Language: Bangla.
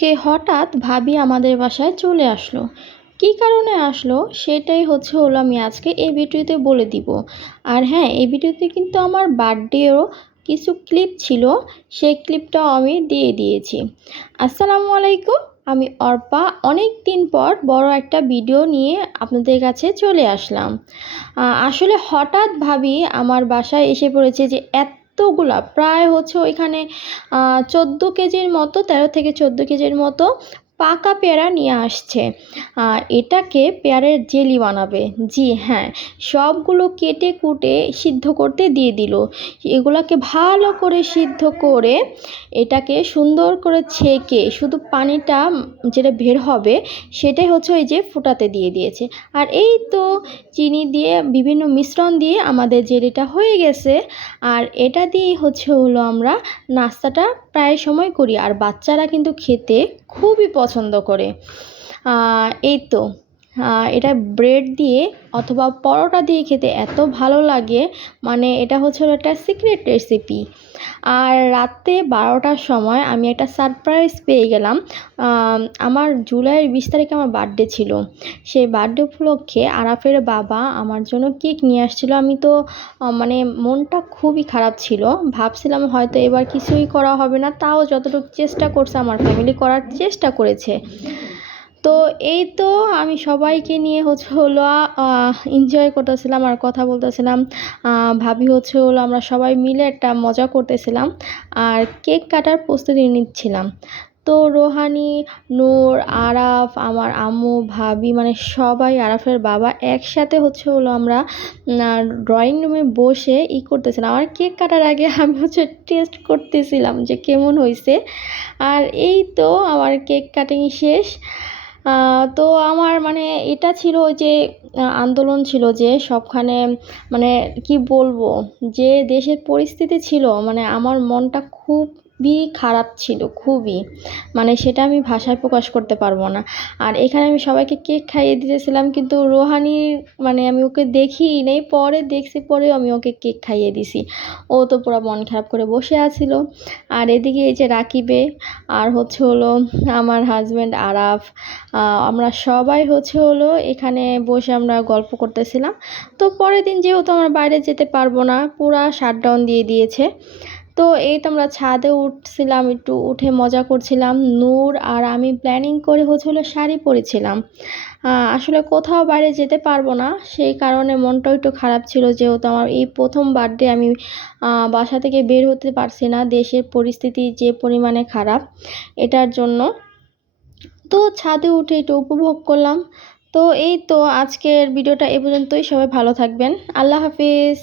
আজকে হঠাৎ ভাবি আমাদের বাসায় চলে আসলো। কী কারণে আসলো সেটাই হলো আমি আজকে এই ভিডিওতে বলে দিব। আর হ্যাঁ, এই ভিডিওতে কিন্তু আমার বার্থডেও কিছু ক্লিপ ছিল, সেই ক্লিপটাও আমি দিয়ে দিয়েছি। আসসালামু আলাইকুম, আমি অর্পা অনেক দিন পর বড় একটা ভিডিও নিয়ে আপনাদের কাছে চলে আসলাম। আসলে হঠাৎ ভাবি আমার বাসায় এসে পড়েছে যে এতগুলা প্রায় ওইখানে 14 কেজির মতো, 13 থেকে 14 কেজির মতো পাকা পেয়ারা নিয়ে আসছে। এটাকে পেয়ারের জেলি বানাবে। জি হ্যাঁ, সবগুলো কেটে কুটে সিদ্ধ করতে দিয়ে দিল। এগুলাকে ভালো করে সিদ্ধ করে এটাকে সুন্দর করে ছেঁকে শুধু পানিটা যেটা বের হবে সেটাই ওই যে ফুটাতে দিয়ে দিয়েছে। আর এই তো চিনি দিয়ে বিভিন্ন মিশ্রণ দিয়ে আমাদের জেলিটা হয়ে গেছে। আর এটা দিয়েই আমরা নাস্তাটা প্রায় সময় করি, আর বাচ্চারা কিন্তু খেতে খুবই পছন্দ করে। এই তো এটা ব্রেড দিয়ে অথবা পরোটা দিয়ে খেতে এত ভালো লাগে, মানে এটা একটা সিক্রেট রেসিপি। আর রাতে 12টার সময় আমি একটা সারপ্রাইজ পেয়ে গেলাম। আমার জুলাইয়ের 20 তারিখে আমার বার্থডে ছিল। সেই বার্থডে উপলক্ষে আরাফের বাবা আমার জন্য কেক নিয়ে আসছিল। আমি তো মানে মনটা খুবই খারাপ ছিল, ভাবছিলাম হয়তো এবার কিছুই করা হবে না, তাও যতটুকু চেষ্টা করছে আমার ফ্যামিলি করার চেষ্টা করেছে। তো এই তো আমি সবাইকে নিয়ে এনজয় করতেছিলাম আর কথা বলতেছিলাম। ভাবি আমরা সবাই মিলে একটা মজা করতেছিলাম আর কেক কাটার প্রস্তুতি নিচ্ছিলাম। তো রোহানি, নূর, আরাফ, আমার আম্মু, ভাবি মানে সবাই, আরাফের বাবা একসাথে আমরা ড্রয়িং রুমে বসে করতেছিলাম। আর কেক কাটার আগে আমি টেস্ট করতেছিলাম যে কেমন হয়েছে। আর এই তো আমার কেক কাটিং শেষ। তো আমার মানে এটা ছিল ওই যে আন্দোলন ছিল যে সবখানে, মানে কি বলবো, যে দেশের পরিস্থিতি ছিল, মানে আমার মনটা খুবই খারাপ ছিল, খুবই, মানে সেটা আমি ভাষায় প্রকাশ করতে পারবো না। আর এখানে আমি সবাইকে কেক খাইয়ে দিতেছিলাম, কিন্তু রোহানির মানে আমি ওকে দেখিই নেই, পরে দেখছি, পরেও আমি ওকে কেক খাইয়ে দিছি। ও তো পুরো মন খারাপ করে বসে আছিল। আর এদিকে এই যে রাকিবে আর আমার হাজব্যান্ড আরাফ, আমরা সবাই এখানে বসে আমরা গল্প করতেছিলাম। তো পরের দিন যেহেতু আমরা বাইরে যেতে পারবো না, পুরা শাটডাউন দিয়ে দিয়েছে। তো এই তো আমরা ছাদে উঠছিলাম, একটু উঠে মজা করছিলাম। নূর আর আমি প্ল্যানিং করে শাড়ি পরেছিলাম। আসলে কোথাও বাইরে যেতে পারবো না, সেই কারণে মনটাও একটু খারাপ ছিল, যেহেতু আমার এই প্রথম বার্থডে, আমি বাসা থেকে বের হতে পারছি না, দেশের পরিস্থিতি যে পরিমাণে খারাপ, এটার জন্য। তো ছাদে উঠে একটু উপভোগ করলাম। তো এই তো আজকের ভিডিওটা এ পর্যন্তই। সবাই ভালো থাকবেন। আল্লাহ হাফিজ।